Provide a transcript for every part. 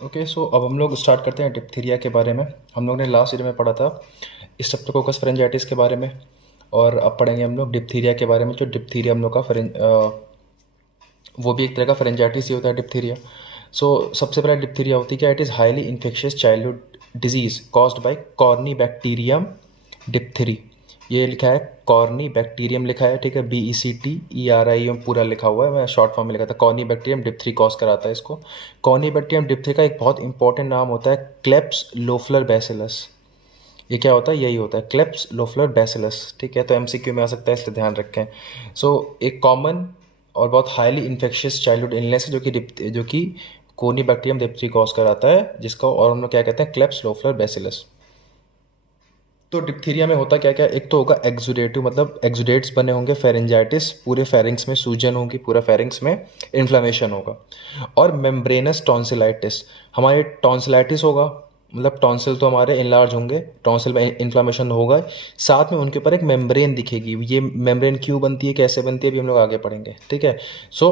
Okay, सो अब हम लोग स्टार्ट करते हैं डिप्थीरिया के बारे में। हम लोग ने लास्ट ईयर में पढ़ा था स्ट्रेप्टोकोकस फेरेंजाइटिस के बारे में, और अब पढ़ेंगे हम लोग डिप्थीरिया के बारे में। जो डिप्थीरिया हम लोग का वो भी एक तरह का फेरेंजाइटिस ही होता है डिप्थीरिया। सो सबसे पहले डिप्थीरिया होती है क्या? It is highly infectious childhood disease caused by coryne bacterium diphtheriae. ये लिखा है कॉर्नी बैक्टीरियम लिखा है, ठीक है, BECTERIUM पूरा लिखा हुआ है, मैं शॉर्ट फॉर्म में लिखा था। कॉर्नी बैक्टीरियम डिप्थीरी कॉज कराता है इसको। कॉर्नी बैक्टीरियम डिप्थीरी का एक बहुत इंपॉर्टेंट नाम होता है क्लेप्स लोफलर बैसिलस। ये क्या होता है? यही होता है क्लेप्स लोफलर बैसिलस, ठीक है। तो MCQ में आ सकता है, इसलिए ध्यान रखें। एक कॉमन और बहुत हाईली इन्फेक्शियस चाइल्डहुड इलनेस है जो कि कोनी बैक्टीरियम डिप्थीरी कॉज कराता है, जिसको और हम लोग क्या कहते हैं? क्लेप्स लोफलर बैसिलस। तो डिप्थीरिया में होता क्या क्या? एक तो होगा एक्सुडेटिव, मतलब एक्सुडेट्स बने होंगे, फेरेंजाइटिस, पूरे फेरिंग्स में सूजन होगी, पूरा फेरिंग्स में इन्फ्लेमेशन होगा। और मेम्ब्रेनस टॉन्सिलाइटिस, हमारे टॉन्सिलाइटिस होगा, मतलब टॉन्सिल तो हमारे इनलार्ज होंगे, टॉन्सिल में इन्फ्लेमेशन होगा, साथ में उनके ऊपर एक मेम्ब्रेन दिखेगी। ये मेम्ब्रेन क्यों बनती है, कैसे बनती है, अभी हम लोग आगे पढ़ेंगे, ठीक है। So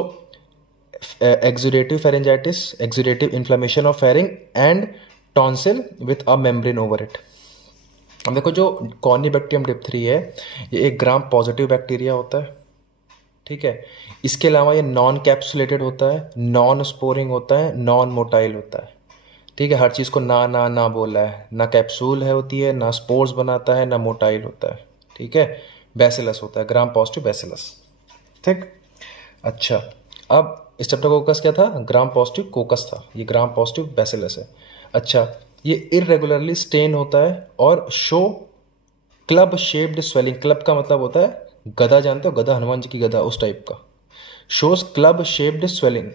exudative pharyngitis, exudative inflammation of pharynx and tonsil with a membrane over it. अब देखो, जो कॉर्नीबैक्टीरियम डिप्थरी है, ये एक ग्राम पॉजिटिव बैक्टीरिया होता है, ठीक है। इसके अलावा ये नॉन कैप्सुलेटेड होता है, नॉन स्पोरिंग होता है, नॉन मोटाइल होता है, ठीक है। हर चीज़ को ना ना ना बोला है, ना कैप्सूल है होती है, ना स्पोर्स बनाता है, ना मोटाइल होता है, ठीक है। बैसिलस होता है, ग्राम पॉजिटिव बैसिलस, ठीक। अच्छा, अब स्ट्रेप्टोकोकस क्या था? ग्राम पॉजिटिव कोकस था, ये ग्राम पॉजिटिव बैसिलस है। अच्छा, ये इरेगुलरली स्टेन होता है और show club shaped swelling. Club का मतलब होता है गधा, जानते हो गधा, हनुमान जी की गधा, उस टाइप का। शोज क्लब शेप्ड स्वेलिंग,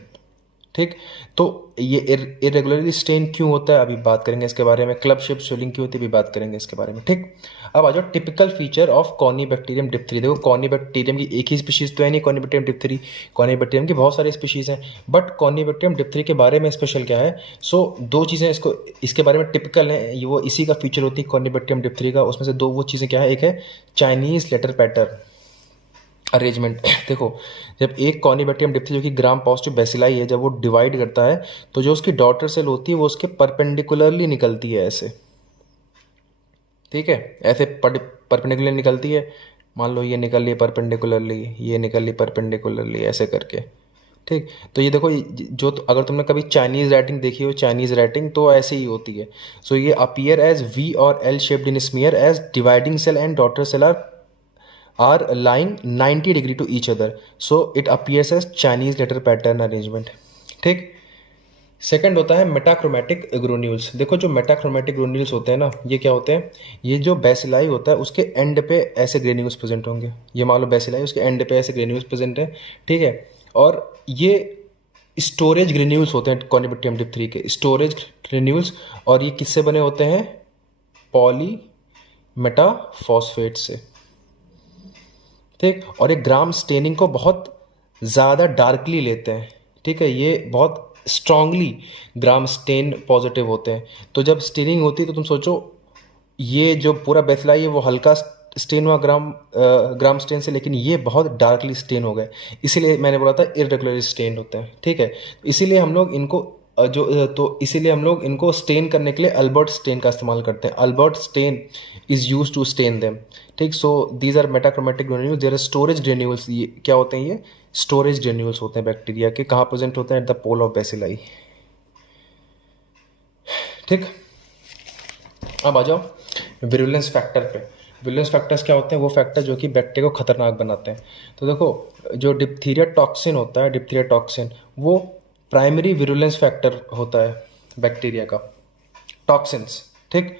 ठीक। तो ये इरेगुलरली स्टेन क्यों होता है, अभी बात करेंगे इसके बारे में। क्लब शेप स्वेलिंग क्यों होती है, भी बात करेंगे इसके बारे में, ठीक। अब आ जाओ टिपिकल फीचर ऑफ कॉर्नीबैक्टीरियम डिप्थरी। देखो, कॉर्नीबैक्टीरियम की एक ही स्पीशीज तो है नहीं, कॉर्नीबैक्टीरियम डिप्थरी। कॉर्नीबैक्टीरियम की बहुत सारी स्पीशीज हैं, बट कॉर्नीबैक्टीरियम डिप्थरी के बारे में स्पेशल क्या है? दो चीज़ें इसके बारे में टिपिकल हैं, ये वो इसी का फीचर होती है कॉर्नीबैक्टीरियम डिप्थरी का। उसमें से दो वो चीज़ें क्या है? एक है चाइनीज लेटर पैटर्न अरेंजमेंट। देखो, जब एक कॉर्नीबैक्टीरियम डिप्थरी जो कि ग्राम पॉजिटिव बैसिलाई है, जब वो डिवाइड करता है, तो जो उसकी डॉटर सेल होती है वो उसके परपेंडिकुलरली निकलती है ऐसे, ठीक है। ऐसे परपेंडिकुलर निकलती है। मान लो ये निकल रही है परपेंडिकुलरली, ये निकल रही परपेंडिकुलरली, ऐसे करके, ठीक। तो ये देखो, जो तो अगर तुमने कभी चाइनीज राइटिंग देखी हो, चाइनीज राइटिंग तो ऐसे ही होती है। ये अपीयर एज V और L shaped in smear as dividing cell and daughter cell are lying 90 degree to each other, so it appears as Chinese letter pattern arrangement, ठीक। Second होता है मेटाक्रोमेटिक ग्रोन्यूल्स। देखो, जो मेटाक्रोमेटिक ग्रोन्यूल्स होते हैं ना, ये क्या होते हैं? ये जो बेसिलाई होता है उसके एंड पे ऐसे ग्रेन्यूल्स प्रेजेंट होंगे। ये मान लो बेसिलाई, उसके एंड पे ऐसे ग्रेन्यूल्स प्रेजेंट है, ठीक है। और ये स्टोरेज ग्रेन्यूल्स होते हैं कॉर्नीबैक्टीरियम डिप्थरी के, स्टोरेज ग्रेन्यूल्स। और ये किससे बने होते हैं? पॉली मेटाफॉस्फेट से, ठीक। और एक ग्राम स्टेनिंग को बहुत ज़्यादा डार्कली लेते हैं, ठीक है। ये बहुत स्ट्रांगली ग्राम स्टेन पॉजिटिव होते हैं। तो जब स्टेनिंग होती है तो तुम सोचो, ये जो पूरा बेसिलाई है वो हल्का स्टेन हुआ ग्राम स्टेन से, लेकिन ये बहुत डार्कली स्टेन हो गए। इसीलिए मैंने बोला था इरेगुलरली स्टेन होते हैं, ठीक है। इसीलिए हम लोग इनको तो इसीलिए हम लोग इनको स्टेन करने के लिए अल्बर्ट स्टेन का इस्तेमाल करते हैं। Albert stain is use to stain them, ठीक। These are metachromatic granules, there are storage granules. ये क्या होते हैं? ये स्टोरेज ग्रेन्यूल्स होते हैं बैक्टीरिया के। कहाँ प्रेजेंट होते हैं? At the pole of bacilli, ठीक। अब आ जाओ विरुलेंस फैक्टर पे। विरुलेंस फैक्टर्स क्या होते हैं? वो फैक्टर जो कि बैक्टीरिया को खतरनाक बनाते हैं। तो देखो, जो डिप्थीरिया टॉक्सिन होता है, डिप्थीरिया टॉक्सिन, वो प्राइमरी विरुलेंस फैक्टर होता है बैक्टीरिया का, टॉक्सिन्स, ठीक।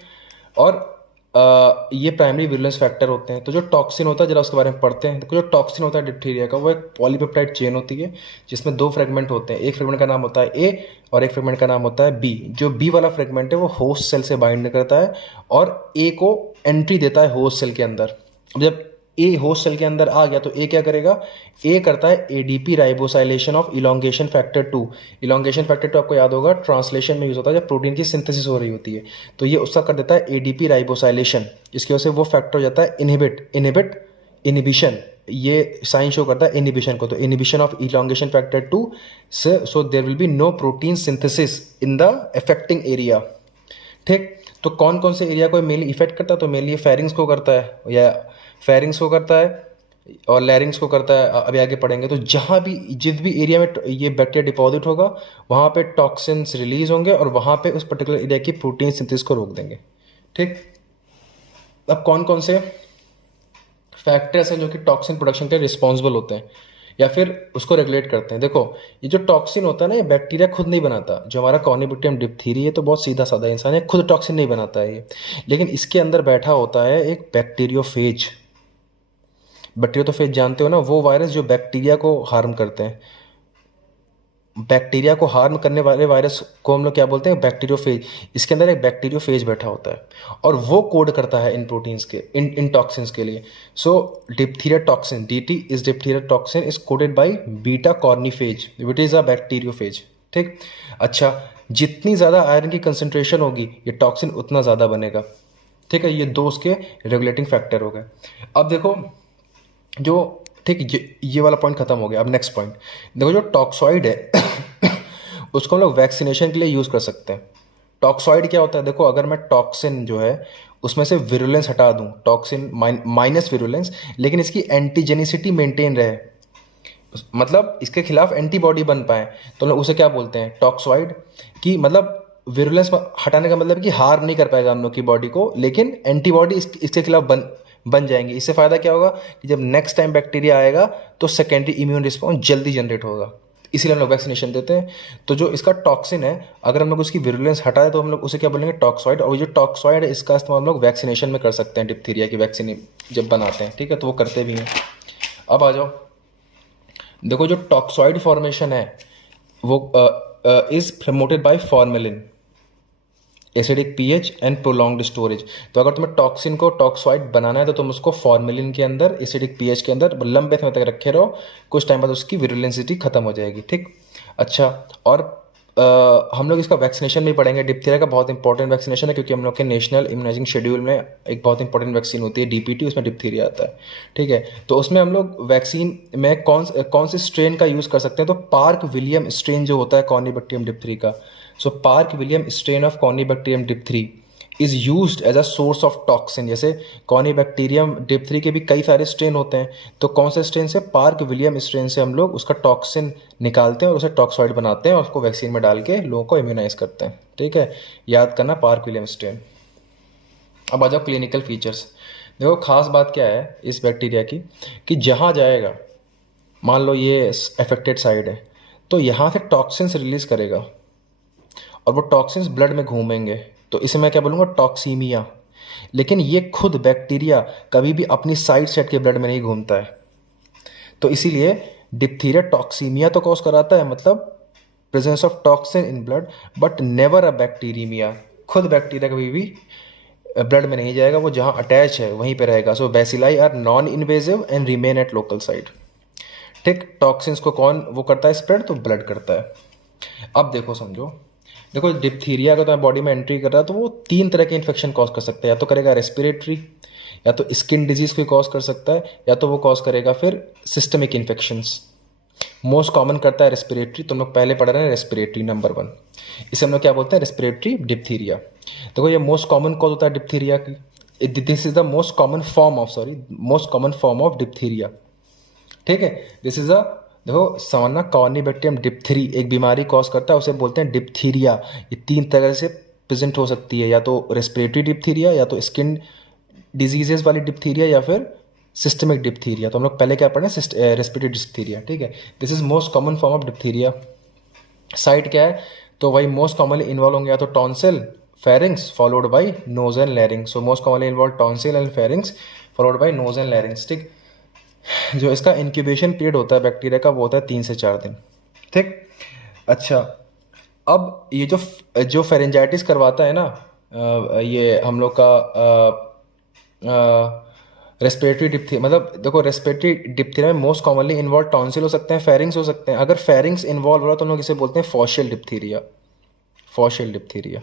और ये प्राइमरी विरुलेंस फैक्टर होते हैं। तो जो टॉक्सिन होता है, जरा उसके बारे में पढ़ते हैं। तो जो टॉक्सिन होता है डिप्थीरिया का, वो एक पॉलीपेप्टाइड चेन होती है, जिसमें दो फ्रेगमेंट होते हैं। एक फ्रेगमेंट का नाम होता है ए और एक फ्रेगमेंट का नाम होता है बी। जो बी वाला फ्रेगमेंट है वो होस्ट सेल से बाइंड करता है और ए को एंट्री देता है होस्ट सेल के अंदर। जब ए होस्ट सेल के अंदर आ गया तो ए क्या करेगा? ए करता है ADP ribosylation of elongation factor 2। Elongation factor 2 आपको याद होगा, ट्रांसलेशन में यूज होता है जब प्रोटीन की सिंथेसिस हो रही होती है। तो ये उसका कर देता है एडीपी राइबोसाइलेशन, इसकी वजह से वो फैक्टर हो जाता है इनहिबिशन ये साइन शो करता है इनिबिशन को, तो inhibition of elongation factor 2, so there will be no protein synthesis in the affecting area. ठीक, तो कौन कौन से एरिया को मेनली इफेक्ट करता है? तो मेनली फेरिंग्स को करता है, या फेरिंग्स को करता है और लैरिंग्स को करता है। अभी आगे पढ़ेंगे। तो जहाँ भी जिस भी एरिया में ये बैक्टीरिया डिपॉजिट होगा वहाँ पे टॉक्सिन्स रिलीज होंगे और वहाँ पे उस पर्टिकुलर एरिया की प्रोटीन सिंथेसिस को रोक देंगे। ठीक, अब कौन कौन से फैक्टर्स हैं जो कि टॉक्सिन प्रोडक्शन के रिस्पॉन्सिबल होते हैं या फिर उसको रेगुलेट करते हैं? देखो, ये जो टॉक्सिन होता है ना, ये बैक्टीरिया खुद नहीं बनाता। जो हमारा कॉर्निबैक्टीरियम डिप्थीरी है तो बहुत सीधा साधा इंसान है, खुद टॉक्सिन नहीं बनाता है ये, लेकिन इसके अंदर बैठा होता है एक बैक्टीरियोफेज। बैक्टीरियोफेज जानते हो ना, वो वायरस जो बैक्टीरिया को हार्म करते हैं। बैक्टीरिया को हार्म करने वाले वायरस को हम लोग क्या बोलते हैं? बैक्टीरियोफेज। इसके अंदर एक बैक्टीरियोफेज बैठा होता है और वो कोड करता है इन प्रोटीन्स के, इन टॉक्सिन्स के लिए। So diphtheria toxin, DT is diphtheria toxin is coded by beta corynephage which is a bacteriophage. ठीक, अच्छा, जितनी ज़्यादा आयरन की कंसंट्रेशन होगी ये टॉक्सिन उतना ज़्यादा बनेगा। ठीक है, ये दो उसके रेगुलेटिंग फैक्टर हो गए। अब देखो जो, ठीक, ये वाला पॉइंट खत्म हो गया। अब नेक्स्ट पॉइंट देखो, जो टॉक्सॉइड है उसको हम लोग वैक्सीनेशन के लिए यूज़ कर सकते हैं। टॉक्सॉइड क्या होता है? देखो, अगर मैं टॉक्सिन जो है उसमें से विरुलेंस हटा दूं, टॉक्सिन माइनस विरुलेंस, लेकिन इसकी एंटीजेनिसिटी मेंटेन रहे, मतलब इसके खिलाफ एंटीबॉडी बन पाए, तो हम लोग उसे क्या बोलते हैं? टॉक्सॉइड। की मतलब विरुलेंस हटाने का मतलब कि हार्म नहीं कर पाएगा हम लोग की बॉडी को, लेकिन एंटीबॉडी इसके खिलाफ बन जाएंगी। इससे फ़ायदा क्या होगा कि जब नेक्स्ट टाइम बैक्टीरिया आएगा तो सेकेंडरी इम्यून रिस्पॉन्स जल्दी जनरेट होगा, इसीलिए हम लोग वैक्सीनेशन देते हैं। तो जो इसका टॉक्सिन है, अगर हम लोग उसकी विरुलेंस हटा दें तो हम लोग उसे क्या बोलेंगे? टॉक्सॉइड। और जो टॉक्सॉइड है इसका इस्तेमाल हम लोग वैक्सीनेशन में कर सकते हैं, डिप्थीरिया की वैक्सीन जब बनाते हैं। ठीक है, तो वो करते भी हैं। अब आ जाओ, देखो जो टॉक्सॉइड फॉर्मेशन है वो is promoted by formalin, acidic pH and prolonged storage. तो अगर तुम्हें टॉक्सिन को टॉक्सॉइड बनाना है तो तुम उसको फॉर्मेलिन के अंदर, एसिडिक पीएच के अंदर लंबे समय तक रखे रहो, कुछ टाइम बाद उसकी विरुलेंसिटी खत्म हो जाएगी। ठीक, अच्छा, और हम लोग इसका वैक्सीनेशन भी पढ़ेंगे। डिप्थीरिया का बहुत इंपॉर्टेंट वैक्सीनेशन है, क्योंकि हम लोग के नेशनल इम्यूनाइजिंग शेड्यूल में एक बहुत इंपॉर्टेंट वैक्सीन होती है DPT, उसमें डिप्थीरिया आता है। ठीक है, तो उसमें हम लोग वैक्सीन में कौन से स्ट्रेन का यूज़ कर सकते हैं? तो पार्क विलियम स्ट्रेन जो होता है कॉर्निबैक्टीरियम डिप्थीरी का, so Park William strain of corynebacterium diphtheriae is used as a source of toxin. जैसे कॉर्निबैक्टीरियम डिप्थीरी के भी कई सारे स्ट्रेन होते हैं, तो कौन से स्ट्रेन से? पार्क विलियम स्ट्रेन से हम लोग उसका टॉक्सिन निकालते हैं और उसे टॉक्सॉइड बनाते हैं और उसको वैक्सीन में डाल के लोगों को इम्यूनाइज करते हैं। ठीक है, याद करना, पार्क विलियम स्ट्रेन। अब आ जाओ क्लिनिकल फीचर्स। देखो, खास बात क्या है इस बैक्टीरिया की कि जहाँ जाएगा, मान लो ये अफेक्टेड साइड है, तो यहाँ से टॉक्सिन्स रिलीज करेगा और वो टॉक्सिन्स ब्लड में घूमेंगे, तो इसे मैं क्या बोलूँगा? टॉक्सीमिया। लेकिन ये खुद बैक्टीरिया कभी भी अपनी साइड सेट के ब्लड में नहीं घूमता है, तो इसीलिए डिप्थीरिया टॉक्सीमिया तो कॉज कराता है, मतलब presence of toxin in blood, but never a bacteremia. खुद बैक्टीरिया कभी भी ब्लड में नहीं जाएगा, वो जहाँ अटैच है वहीं पे रहेगा। So bacilli are non invasive and remain at local side. ठीक, टॉक्सिन्स को कौन वो करता है स्प्रेड? तो ब्लड करता है। अब देखो, समझो, देखो डिप्थीरिया अगर तुम्हारी बॉडी में एंट्री कर रहा है तो वो 3 तरह के इन्फेक्शन कॉज कर सकता है। या तो करेगा रेस्पिरेटरी, या तो स्किन डिजीज को कॉज कर सकता है, या तो वो कॉज करेगा फिर सिस्टमिक इन्फेक्शंस। मोस्ट कॉमन करता है रेस्पिरेटरी, तुम लोग पहले पढ़ रहे हैं, रेस्पिरेटरी नंबर 1। इसे हम लोग क्या बोलते हैं? Respiratory diphtheria. देखो, ये मोस्ट कॉमन कॉज होता है डिप्थीरिया की, this is the most common form of diphtheria. ठीक है, दिस इज अ, देखो समझना, कॉर्निबैक्टीरियम डिप्थीरी एक बीमारी कॉज करता है, उसे बोलते हैं डिप्थीरिया। ये 3 तरह से प्रेजेंट हो सकती है, या तो रेस्पिरेटरी डिप्थीरिया, या तो स्किन डिजीजेस वाली डिप्थीरिया, या फिर सिस्टमिक डिप्थीरिया। तो हम लोग पहले क्या पढ़े? Respiratory diphtheria. ठीक है, this is most common form of diphtheria. Site क्या है? तो वही मोस्ट कॉमनली इन्वॉल्व होंगे या तो tonsil, pharynx followed by nose and larynx. So most commonly involve tonsil and pharynx followed by nose and larynx. ठीक, जो इसका इंक्यूबेशन पीरियड होता है बैक्टीरिया का वो होता है 3 से 4 दिन। ठीक, अच्छा, अब ये जो फेरेंजाइटिस करवाता है ना, ये हम लोग का रेस्पिरेटरी डिप्थीरिया, मतलब देखो रेस्पिरेटरी डिप्थीरिया में मोस्ट कॉमनली इन्वॉल्व टॉन्सिल हो सकते हैं, फेरिंग्स हो सकते हैं। अगर फेरिंग्स इन्वॉल्व हो रहा तो हम लोग इसे बोलते हैं फॉशियल डिप्थीरिया, फॉशियल डिप्थीरिया।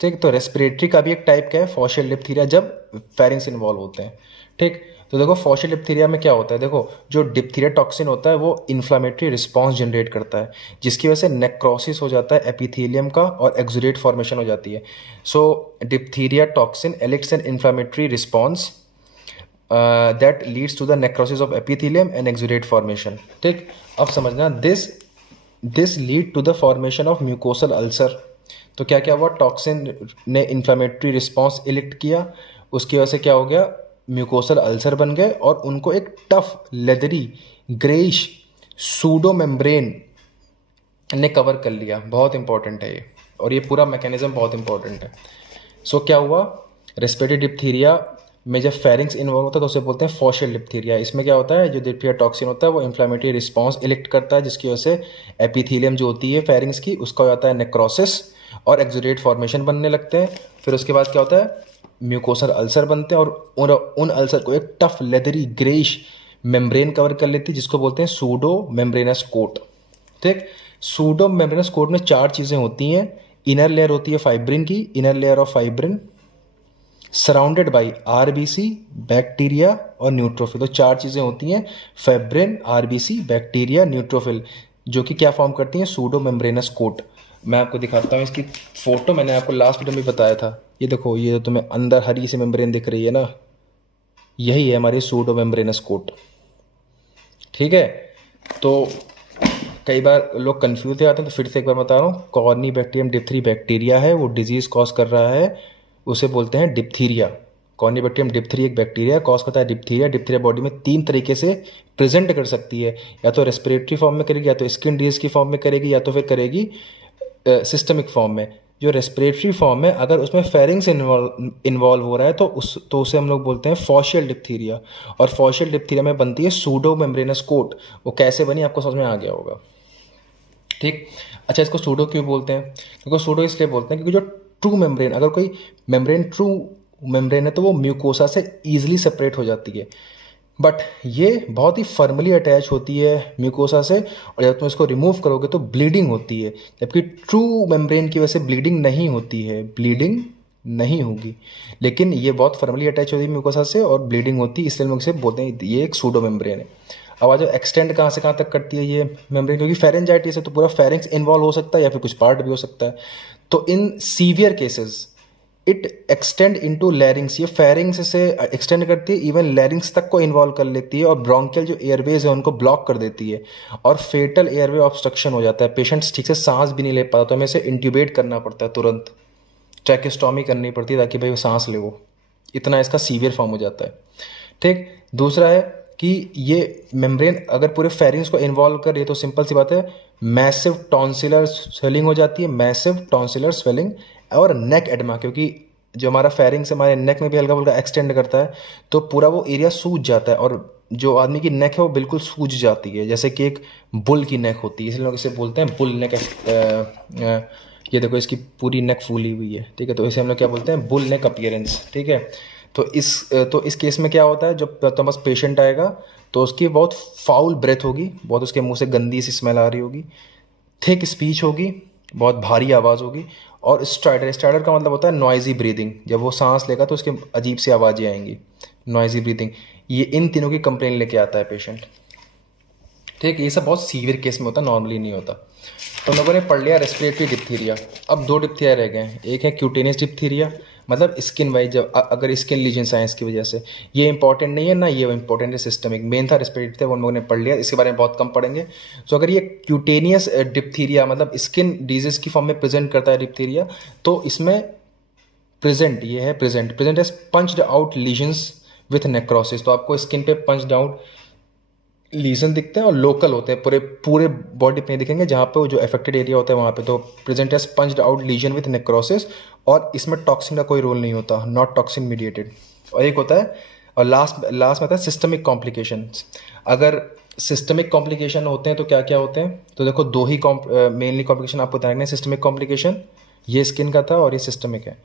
ठीक, तो रेस्पिरेटरी का भी एक टाइप क्या है? फॉशियल डिप्थीरिया, जब फेरिंग्स इन्वॉल्व होते हैं। ठीक, तो देखो फॉशल डिप्थीरिया में क्या होता है, देखो जो डिप्थीरिया टॉक्सिन होता है वो इन्फ्लामेटरी रिस्पॉन्स जनरेट करता है, जिसकी वजह से नेक्रोसिस हो जाता है एपिथेलियम का और एक्सुडेट फॉर्मेशन हो जाती है। So diphtheria toxin elicits an inflammatory response that leads to the necrosis of epithelium and exudate formation. ठीक, अब समझना, this lead to the formation of mucosal ulcer. तो क्या क्या हुआ, टॉक्सिन ने इन्फ्लामेटरी रिस्पॉन्स इलिक्ट किया, उसकी वजह से क्या हो गया, म्यूकोसल अल्सर बन गए और उनको एक tough leathery greyish pseudo membrane ने कवर कर लिया। बहुत इंपॉर्टेंट है ये, और ये पूरा मैकेनिज्म बहुत इंपॉर्टेंट है। सो क्या हुआ, रेस्पिरेटरी डिप्थीरिया में जब फेरिंग्स इन्वॉल्व होता है तो उसे बोलते हैं फॉशल डिप्थीरिया। इसमें क्या होता है, जो डिप्थीरिया टॉक्सिन होता है वो इन्फ्लामेटरी रिस्पॉन्स इलेक्ट करता है, जिसकी वजह से एपिथेलियम जो होती है फेरिंग्स की उसका हो जाता है नेक्रोसिस और एक्सुडेट फॉर्मेशन बनने लगते हैं। फिर उसके बाद क्या होता है, म्यूकोसल अल्सर बनते हैं और उन अल्सर को एक tough leathery greyish membrane cover कर लेती है, जिसको बोलते हैं सूडो मेम्ब्रेनस कोट। ठीक, सूडो मेम्ब्रेनस कोट में 4 चीज़ें होती हैं। इनर लेयर होती है फाइब्रिन की, inner layer of fibrin surrounded by RBC, bacteria और न्यूट्रोफिल। तो 4 चीज़ें होती हैं, फाइब्रिन, आरबीसी, बैक्टीरिया, न्यूट्रोफिल, जो कि क्या फॉर्म करती हैं, सूडो मेम्ब्रेनस कोट। मैं आपको दिखाता हूँ इसकी फोटो, मैंने आपको लास्ट वीडियो में बताया था। ये देखो, ये तो तुम्हें अंदर हरी सी मेम्ब्रेन दिख रही है ना, यही है हमारी सूडो मेम्ब्रेनस कोट। ठीक है, तो कई बार लोग कंफ्यूज हो जाते हैं, तो फिर से एक बार बता रहा हूँ, कॉर्नी बैक्टीरियम डिप्थरी बैक्टीरिया है, वो डिजीज कॉज कर रहा है, उसे बोलते हैं डिप्थीरिया। कॉर्नी बैक्टीरियम डिप्थरी एक बैक्टीरिया कॉज करता है डिप्थीरिया। डिप्थीरिया बॉडी में 3 तरीके से प्रेजेंट कर सकती है, या तो रेस्पिरेटरी फॉर्म में करेगी, या तो स्किन डिजीज की फॉर्म में करेगी, या तो फिर करेगी सिस्टमिक फॉर्म में। जो रेस्पिरेटरी फॉर्म है, अगर उसमें फेरिंग्स इन्वॉल्व हो रहा है तो उसे हम लोग बोलते हैं फॉशियल डिप्थीरिया। और फॉशियल डिप्थीरिया में बनती है सूडो मेम्ब्रेनस कोट। वो कैसे बनी आपको समझ में आ गया होगा। ठीक, अच्छा, इसको सूडो क्यों बोलते हैं, क्योंकि सूडो इसलिए बोलते हैं क्योंकि जो ट्रू मेम्ब्रेन, अगर कोई मेम्ब्रेन ट्रू मेम्ब्रेन है तो वो म्यूकोसा से ईजिली सेपरेट हो जाती है, बट ये बहुत ही फर्मली अटैच होती है म्यूकोसा से, और जब तुम इसको रिमूव करोगे तो ब्लीडिंग होती है, जबकि ट्रू मेम्ब्रेन की वजह से ब्लीडिंग नहीं होती है, ब्लीडिंग नहीं होगी, लेकिन ये बहुत फर्मली अटैच होती है म्यूकोसा से और ब्लीडिंग होती है, इसलिए लोग इसे बोलते हैं ये एक सूडो मेम्ब्रेन है। अब आज एक्सटेंड कहाँ से कहाँ तक करती है ये मेम्ब्रेन, क्योंकि फेरेंजाइटिस है तो पूरा फेरिंग्स इन्वॉल्व हो सकता है या फिर कुछ पार्ट भी हो सकता है। तो in severe cases it extend into लैरिंग्स, ये फेरिंग्स से एक्सटेंड करती है, इवन लैरिंग्स तक को इन्वॉल्व कर लेती है, और ब्रोंकियल जो एयरवेज है उनको ब्लॉक कर देती है, और फेटल एयरवे ऑब्स्ट्रक्शन हो जाता है। पेशेंट्स ठीक से सांस भी नहीं ले पाता, तो हमें इसे इंट्यूबेट करना पड़ता है, तुरंत ट्रैकेस्टोमी करनी पड़ती है ताकि भाई वो सांस ले, वो इतना इसका सीवियर फॉर्म हो जाता है। ठीक, दूसरा है कि ये मेम्ब्रेन अगर पूरे फेरिंग्स को इन्वॉल्व कर रही है तो सिंपल सी बात है, मैसिव टॉन्सिलर स्वेलिंग हो जाती है, मैसिव टॉन्सिलर स्वेलिंग, और नेक एडमा, क्योंकि जो हमारा फेरिंग्स हमारे नेक में भी हल्का फुल्का एक्सटेंड करता है तो पूरा वो एरिया सूज जाता है, और जो आदमी की नेक है वो बिल्कुल सूज जाती है, जैसे कि एक बुल की नेक होती है, इसलिए लोग इसे बोलते हैं बुल नेक। ये देखो इसकी पूरी नेक फूली हुई है, ठीक है, तो इसे हम लोग क्या बोलते हैं, बुल नेक अपीयरेंस। ठीक है, तो इस केस में क्या होता है, जब तो बस पेशेंट आएगा तो उसकी बहुत फाउल ब्रेथ होगी, बहुत उसके मुंह से गंदी सी स्मेल आ रही होगी, थिक स्पीच होगी, बहुत भारी आवाज़ होगी, और स्टाइडर का मतलब होता है नॉइजी ब्रीदिंग, जब वो सांस लेगा तो उसकी अजीब सी आवाज़ें आएंगी, नॉइजी ब्रीदिंग। ये इन तीनों की कंप्लेन लेके आता है पेशेंट। ठीक है, ये सब बहुत सीवियर केस में होता है, नॉर्मली नहीं होता। तो हम लोगों ने पढ़ लिया रेस्पिरेटरी डिप्थीरिया। अब 2 डिप्थीरिया रह गए हैं, एक है क्यूटेनियस डिप्थीरिया, मतलब स्किन वाइज, जब अगर स्किन लीजन्स आए इसकी वजह से, ये इंपॉर्टेंट नहीं है ना, ये इंपॉर्टेंट है, सिस्टमिक मेन था रेस्पिरेटरी, वो हम लोगों ने पढ़ लिया, इसके बारे में बहुत कम पढ़ेंगे। तो अगर ये क्यूटेनियस डिप्थीरिया मतलब स्किन डिजीज की फॉर्म में प्रेजेंट करता है डिप्थीरिया, तो इसमें ये है present as punched out lesions with necrosis. तो आपको स्किन पे पंच्ड आउट लीजन दिखते हैं और लोकल होते हैं, पूरे बॉडी पे नहीं दिखेंगे, जहाँ पे वो जो अफेक्टेड एरिया होता है वहाँ पे। तो present as punched out lesion with necrosis, और इसमें टॉक्सिन का कोई रोल नहीं होता, नॉट टॉक्सिन मीडिएटेड। और एक होता है, और लास्ट में आता है सिस्टमिक कॉम्प्लिकेशंस। अगर सिस्टमिक कॉम्प्लिकेशन होते हैं तो क्या क्या होते हैं, तो देखो 2 ही मेनली कॉम्प्लिकेशन आपको बताएंगे। सिस्टमिक कॉम्प्लिकेशन ये स्किन का था और ये सिस्टमिक है,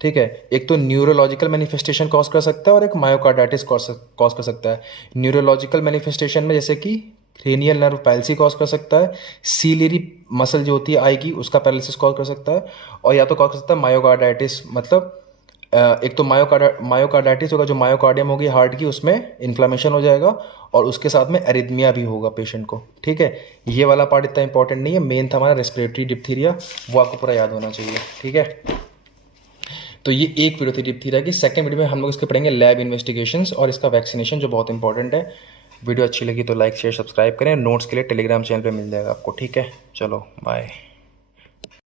ठीक है। एक तो न्यूरोलॉजिकल मैनिफेस्टेशन कॉज कर सकता है और एक मायोकार्डाइटिस कॉज कर सकता है। न्यूरोलॉजिकल मैनिफेस्टेशन में जैसे कि क्रेनियल नर्व पैल्सी कॉज कर सकता है, सीलियरी मसल जो होती है आई की उसका पैरालिसिस कॉज कर सकता है, और या तो कॉज कर सकता है मायोकार्डाइटिस, मतलब एक तो मायोकार्डाइटिस होगा, जो मायोकार्डियम होगी हार्ट की, उसमें इन्फ्लामेशन हो जाएगा और उसके साथ में एरिथमिया भी होगा पेशेंट को। ठीक है, ये वाला पार्ट इतना इंपॉर्टेंट नहीं है, मेन था हमारा रेस्पिरेटरी डिप्थीरिया, वो आपको पूरा याद होना चाहिए। ठीक है, तो ये एक वीडियो थी डिप्थीरिया की। सेकंड वीडियो में हम लोग इसके पढ़ेंगे लैब इन्वेस्टिगेशंस और इसका वैक्सीनेशन, जो बहुत इंपॉर्टेंट है। वीडियो अच्छी लगी तो लाइक शेयर सब्सक्राइब करें। नोट्स के लिए टेलीग्राम चैनल पे मिल जाएगा आपको। ठीक है, चलो बाय।